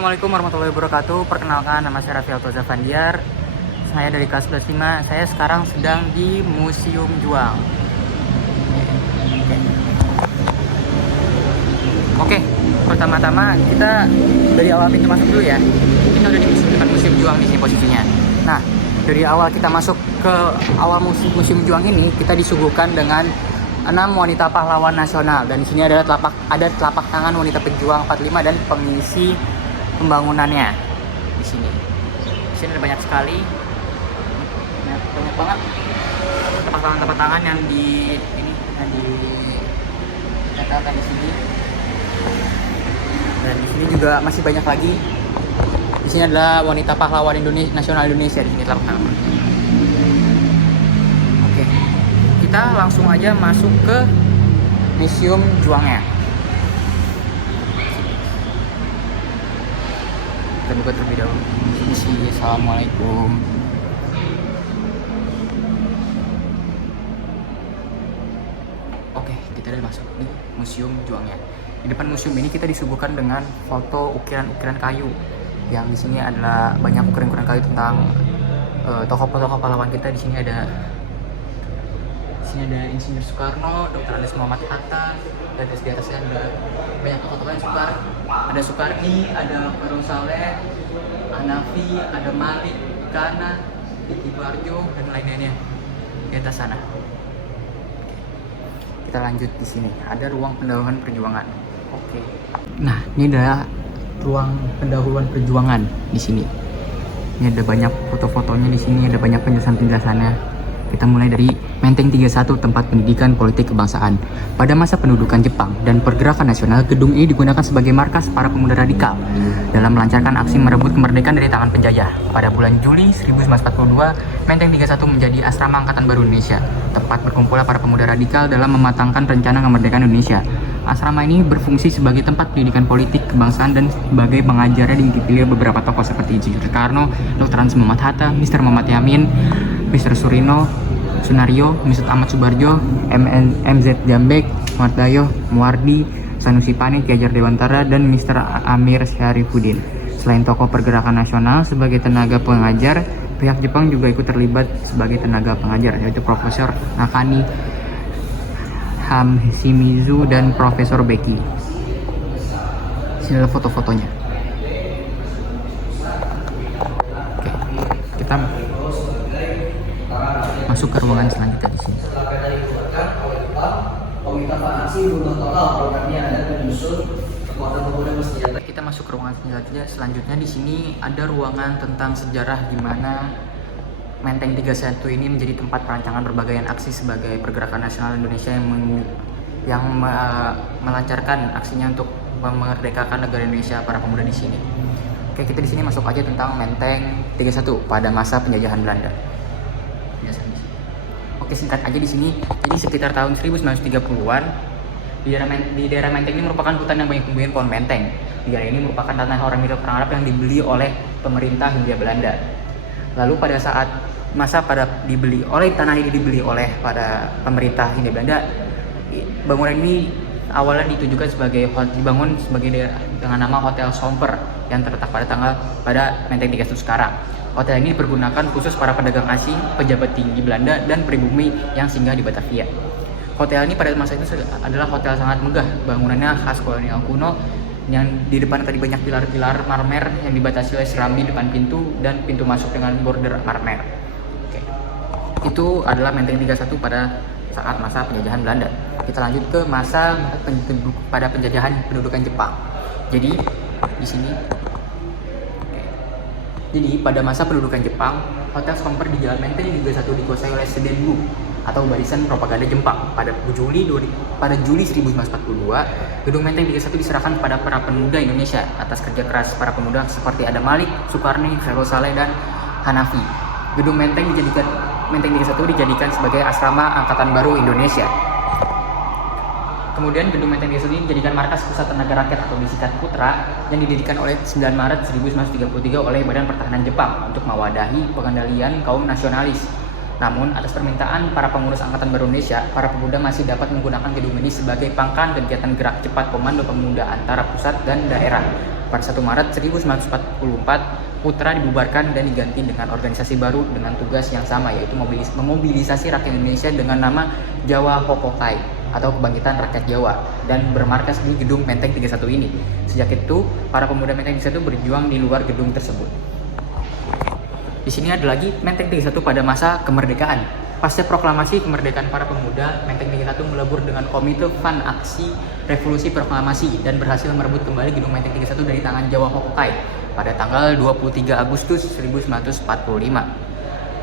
Assalamualaikum warahmatullahi wabarakatuh. Perkenalkan, nama saya Raffi Altoza Fandiar. Saya dari kelas 11 5. Saya sekarang sedang di Museum Juang. Oke, pertama-tama kita dari awal pintu masuk dulu ya. Kita udah di depan Museum Juang di sini posisinya. Nah, dari awal kita masuk ke awal Museum Juang ini, kita disuguhkan dengan 6 wanita pahlawan nasional, dan di sini ada telapak tangan wanita pejuang 45 dan pengisi pembangunannya di sini. Di sini ada banyak sekali, banyak banget telapak tangan yang ditempelkan di sini. Dan di sini juga masih banyak lagi. Di sini adalah wanita pahlawan Indonesia, nasional Indonesia di sini telapak tangan. Oke, kita langsung aja masuk ke Museum Juangnya. Kita buka terlebih dahulu. Assalamualaikum. Oke, kita udah masuk di Museum Juangnya. Di depan museum ini kita disuguhkan dengan foto ukiran-ukiran kayu. Yang di sini adalah banyak ukiran-ukiran kayu tentang tokoh-tokoh pahlawan kita. Di sini ada Insinyur Soekarno, Dr. Andes Muhammad Hatta, dan di atasnya ada banyak tokoh-tokoh yang ada Soekardi, ada Barong Saleh, Hanafi, ada Malik, Kana, Titi Barjo, dan lain-lainnya di atas sana. Kita lanjut di sini. Ada ruang pendahuluan perjuangan. Oke. Nah, ini adalah ruang pendahuluan perjuangan di sini. Ini ada banyak foto-fotonya di sini, ada banyak penjelasan-penjelasannya. Kita mulai dari Menteng 31, tempat pendidikan politik kebangsaan. Pada masa pendudukan Jepang dan pergerakan nasional, gedung ini digunakan sebagai markas para pemuda radikal dalam melancarkan aksi merebut kemerdekaan dari tangan penjajah. Pada bulan Juli 1942, Menteng 31 menjadi asrama Angkatan Baru Indonesia, tempat berkumpulnya para pemuda radikal dalam mematangkan rencana kemerdekaan Indonesia. Asrama ini berfungsi sebagai tempat pendidikan politik kebangsaan dan sebagai pengajarnya dipilih beberapa tokoh seperti Insinyur Soekarno, Dr. Andes Muhammad Hatta, Mr. Muhammad Yamin, Mr. Surino, Sunario, Mr. Ahmad Subarjo, MZ Jambek, Muhammad Dayo, Muwardi, Sanusi Pani, Ki Hajar Dewantara, dan Mr. Amir Syarifuddin. Selain tokoh pergerakan nasional, sebagai tenaga pengajar, pihak Jepang juga ikut terlibat sebagai tenaga pengajar, yaitu Profesor Nakani Shimizu dan Profesor Beki. Sini adalah foto-fotonya. Oke, kita masuk ke ruangan selanjutnya di sini. Kita masuk ke ruangan selanjutnya. Di sini ada ruangan tentang sejarah di mana Menteng 31 ini menjadi tempat perancangan berbagai aksi sebagai pergerakan nasional Indonesia yang melancarkan aksinya untuk memerdekakan negara Indonesia, para pemuda di sini. Oke, kita di sini masuk aja tentang Menteng 31 pada masa penjajahan Belanda. Oke, singkat aja di sini. Jadi sekitar tahun 1930-an di daerah Menteng ini merupakan hutan yang banyak tumbuhin pohon menteng. Di daerah ini merupakan tanah orang milik perang Arab yang dibeli oleh pemerintah Hindia Belanda. Lalu pada saat tanah ini dibeli oleh pada pemerintah Hindia Belanda, bangunan ini awalnya dibangun sebagai daerah dengan nama Hotel Somper yang terletak pada Menteng 31 sekarang. Hotel ini dipergunakan khusus para pedagang asing, pejabat tinggi Belanda, dan pribumi yang singgah di Batavia. Hotel ini pada masa itu adalah hotel sangat megah. Bangunannya khas kolonial kuno, yang di depan tadi banyak pilar-pilar marmer yang dibatasi oleh serambi depan pintu dan pintu masuk dengan border marmer. Oke. Itu adalah Menteng 31 pada saat masa penjajahan Belanda. Kita lanjut ke masa pada penjajahan pendudukan Jepang. Jadi di sini pada masa pendudukan Jepang, Hotel Somper di Jalan Menteng 31 dikuasai oleh Sedenbu atau Barisan Propaganda Jepang. Pada Juli 1942, gedung Menteng 31 diserahkan kepada para pemuda Indonesia atas kerja keras para pemuda seperti Adam Malik, Soekarni, Khairul Saleh, dan Hanafi. Gedung Menteng 31 dijadikan sebagai asrama Angkatan Baru Indonesia. Kemudian gedung Menteng 31 ini dijadikan markas Pusat Tenaga Rakyat atau disingkat Putra yang didirikan oleh 9 Maret 1933 oleh Badan Pertahanan Jepang untuk mewadahi pengendalian kaum nasionalis. Namun, atas permintaan para pengurus Angkatan Baru Indonesia, para pemuda masih dapat menggunakan gedung ini sebagai pangkalan kegiatan gerak cepat komando pemuda antara pusat dan daerah. Pada 1 Maret 1944, Putra dibubarkan dan diganti dengan organisasi baru dengan tugas yang sama, yaitu memobilisasi rakyat Indonesia dengan nama Jawa Hokokai atau Kebangkitan Rakyat Jawa, dan bermarkas di gedung Menteng 31 ini. Sejak itu, para pemuda Menteng 31 berjuang di luar gedung tersebut. Di sini ada lagi Menteng 31 pada masa kemerdekaan. Pasca proklamasi kemerdekaan para pemuda, Menteng 31 melebur dengan Komite Fan Aksi Revolusi Proklamasi dan berhasil merebut kembali gedung Menteng 31 dari tangan Jawa Hokokai pada tanggal 23 Agustus 1945.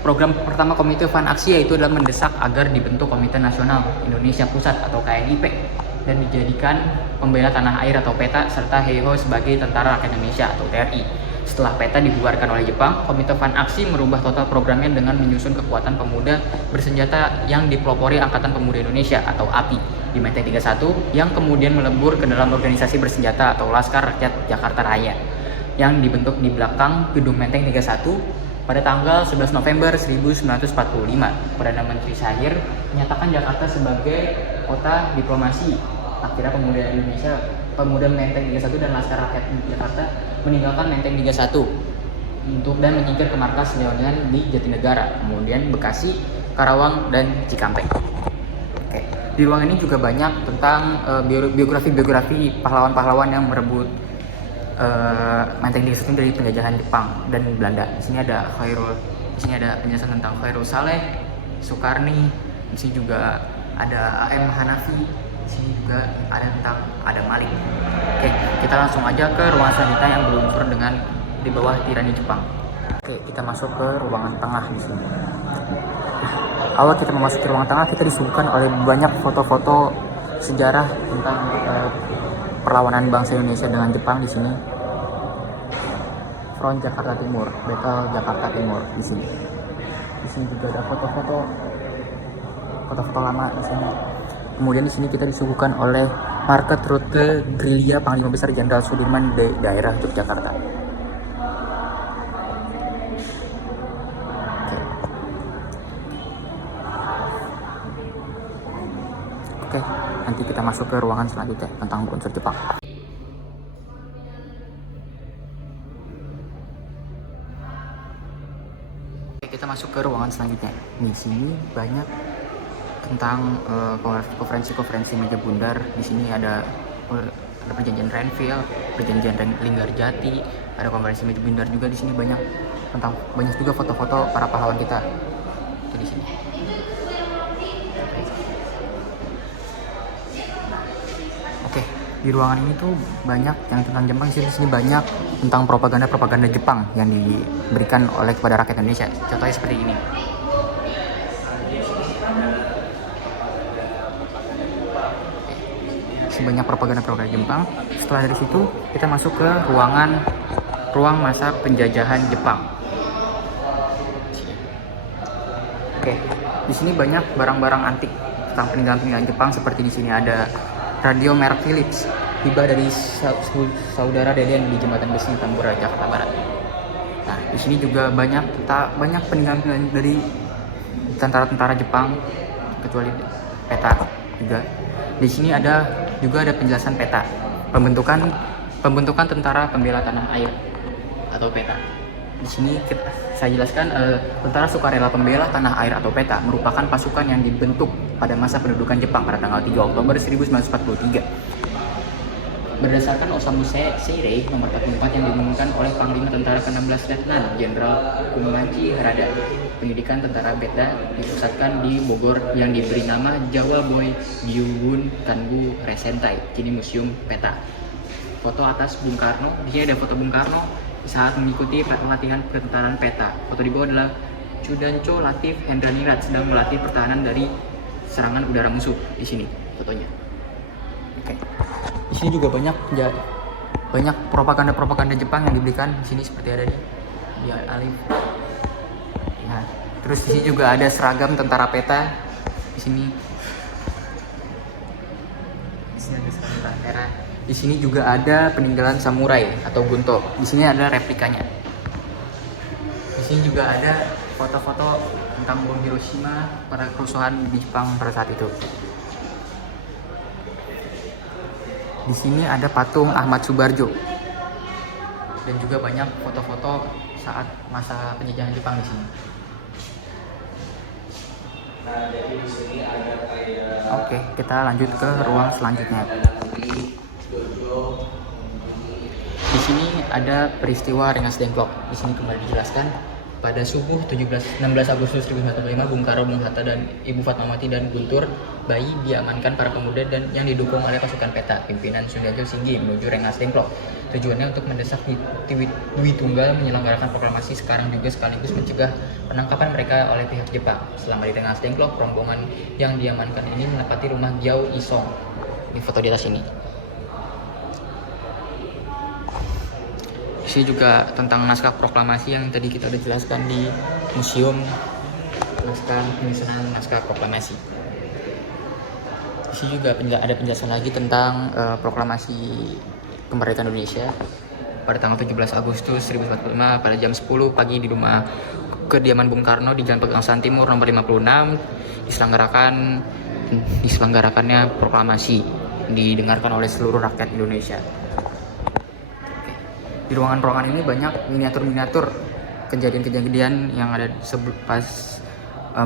Program pertama Komite Fan Aksi yaitu adalah mendesak agar dibentuk Komite Nasional Indonesia Pusat atau KNIP dan dijadikan pembela tanah air atau PETA serta Heiho sebagai Tentara Rakyat Indonesia atau TRI. Setelah PETA dibubarkan oleh Jepang, Komite Fan Aksi merubah total programnya dengan menyusun kekuatan pemuda bersenjata yang dipelopori Angkatan Pemuda Indonesia atau API di Menteng 31 yang kemudian melebur ke dalam organisasi bersenjata atau Laskar Rakyat Jakarta Raya yang dibentuk di belakang gedung Menteng 31 pada tanggal 11 November 1945. Perdana Menteri Sahir menyatakan Jakarta sebagai kota diplomasi. Akhirnya pemuda Menteng 31 dan Laskar Rakyat Jakarta meninggalkan Menteng 31 dan menyingkir ke markas Leonian di Jatinegara, kemudian Bekasi, Karawang, dan Cikampek. Oke. Di ruang ini juga banyak tentang biografi pahlawan-pahlawan yang merebut Menteng 31 dari penjajahan Jepang dan Belanda. Di sini ada penjelasan tentang Khairul Saleh, Soekarni. Di sini juga ada AM Hanafi. Di sini juga ada tentang Adam Malik. Oke, kita langsung aja ke ruangan selanjutnya yang berunsur dengan di bawah tirani Jepang. Oke, kita masuk ke ruangan tengah di sini. Awal kita memasuki ruangan tengah, kita disuguhkan oleh banyak foto-foto sejarah tentang perlawanan bangsa Indonesia dengan Jepang di sini. Front Jakarta Timur, Battle Jakarta Timur di sini. Di sini juga ada foto-foto lama di sini. Kemudian di sini kita disuguhkan oleh market rute gerilya Panglima Besar Jenderal Sudirman di daerah Yogyakarta. Oke, nanti kita masuk ke ruangan selanjutnya tentang unsur Jepang. Kita masuk ke ruangan selanjutnya. Di sini banyak tentang konferensi meja bundar. Di sini ada perjanjian Renville, perjanjian Linggarjati, ada konferensi meja bundar juga. Di sini banyak juga foto-foto para pahlawan kita. Itu di sini. Oke, di ruangan ini tuh banyak yang tentang Jepang. Di sini banyak tentang propaganda Jepang yang diberikan oleh kepada rakyat Indonesia. Contohnya seperti ini. Banyak propaganda Jepang. Setelah dari situ kita masuk ke ruang masa penjajahan Jepang. Oke, di sini banyak barang-barang antik tentang peninggalan Jepang. Seperti di sini ada radio merek Philips, tiba dari saudara Deden di Jembatan Besi Tambora, Jakarta Barat. Nah, di sini juga banyak peninggalan dari tentara-tentara Jepang, kecuali PETA juga. Di sini ada penjelasan PETA, pembentukan Tentara Pembela Tanah Air atau PETA. Di sini saya jelaskan Tentara Sukarela Pembela Tanah Air atau PETA merupakan pasukan yang dibentuk pada masa pendudukan Jepang pada tanggal 3 Oktober 1943. Berdasarkan Osamu Seirei nomor 44 yang diumumkan oleh Panglima Tentara ke-16 Letnan Jenderal Kumachi Harada. Pendidikan tentara PETA dipusatkan di Bogor yang diberi nama Jawa Boy Gyugun Kanbu Resentai, kini Museum PETA. Foto atas Bung Karno, di sini ada foto Bung Karno saat mengikuti pelatihan pertahanan PETA. Foto di bawah adalah Chudancho Latif Hendraningrat sedang melatih pertahanan dari serangan udara musuh. Di sini fotonya. Oke. Di sini juga banyak propaganda Jepang yang diberikan. Di sini seperti ada di Alif. Nah, terus di sini juga ada seragam tentara PETA. Di sini ada seragam merah. Di sini juga ada peninggalan samurai atau gunto. Di sini ada replikanya. Di sini juga ada foto-foto tentang bom Hiroshima pada kerusuhan di Jepang pada saat itu. Di sini ada patung Ahmad Subarjo. dan juga banyak foto-foto saat masa penjajahan Jepang di sini. Nah, jadi di sini ada kayak Oke, kita lanjut ke ruang selanjutnya. Di sini ada peristiwa Rengas Dengklok. Di sini kembali dijelaskan pada subuh 16 Agustus 1945, Bung Karno, Bung Hatta, dan Ibu Fatmawati dan Guntur Bayi diamankan para pemuda dan yang didukung oleh pasukan peta pimpinan Sundiatjo Singgi menuju Rengas Dengklok. Tujuannya untuk mendesak Dwi Tunggal menyelenggarakan proklamasi, sekarang juga sekaligus mencegah penangkapan mereka oleh pihak Jepang. Selama di Rengas Dengklok, rombongan yang diamankan ini menempati rumah Gyao Isong. Di foto di atas ini. Di sini juga tentang naskah proklamasi yang tadi kita udah jelaskan di museum penyusunan naskah proklamasi. Di sini juga ada penjelasan lagi tentang proklamasi kemerdekaan Indonesia pada tanggal 17 Agustus 1945 pada jam 10 pagi di rumah kediaman Bung Karno di Jalan Pegangsaan Timur nomor 56 diselenggarakannya proklamasi, didengarkan oleh seluruh rakyat Indonesia. Di ruangan-ruangan ini banyak miniatur-miniatur kejadian-kejadian yang ada pas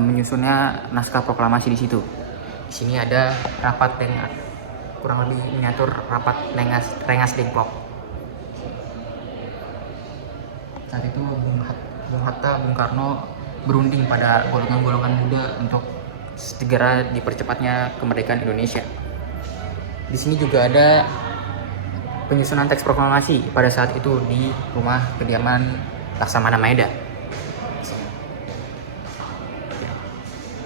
menyusunnya naskah proklamasi di situ. Di sini ada rapat dengan kurang lebih miniatur rapat Rengas Dengklok. Saat itu Bung Hatta, Bung Karno berunding pada golongan-golongan muda untuk segera dipercepatnya kemerdekaan Indonesia. Di sini juga ada penyusunan teks proklamasi pada saat itu di rumah kediaman Laksamana Maeda.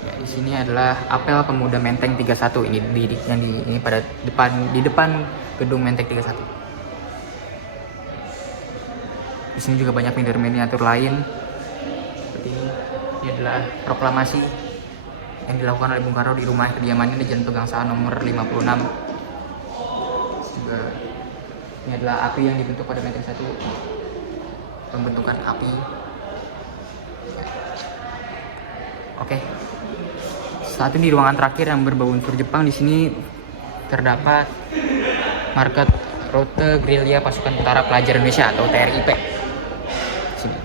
Ya, di sini adalah apel pemuda Menteng 31 ini pada depan gedung Menteng 31. Di sini juga banyak miniatur lain. Seperti ini adalah proklamasi yang dilakukan oleh Bung Karno di rumah kediamannya di Jalan Pegangsaan nomor 56. Juga ini adalah api yang dibentuk pada Menteng 1, pembentukan api. Oke. Saat ini di ruangan terakhir yang berbau unsur Jepang, di sini terdapat market rute gerilya pasukan Tentara Pelajar Indonesia atau TRIP. Sini.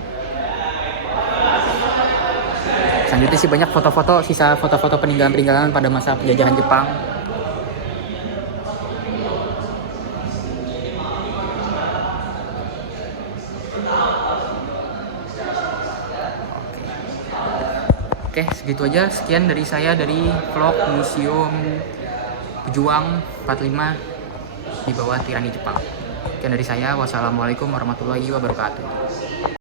Selanjutnya sih banyak foto-foto, sisa foto-foto peninggalan-peninggalan pada masa penjajahan Jepang. Oke, segitu aja. Sekian dari saya dari vlog Museum Pejuang 45 di bawah tirani Jepang. Sekian dari saya. Wassalamualaikum warahmatullahi wabarakatuh.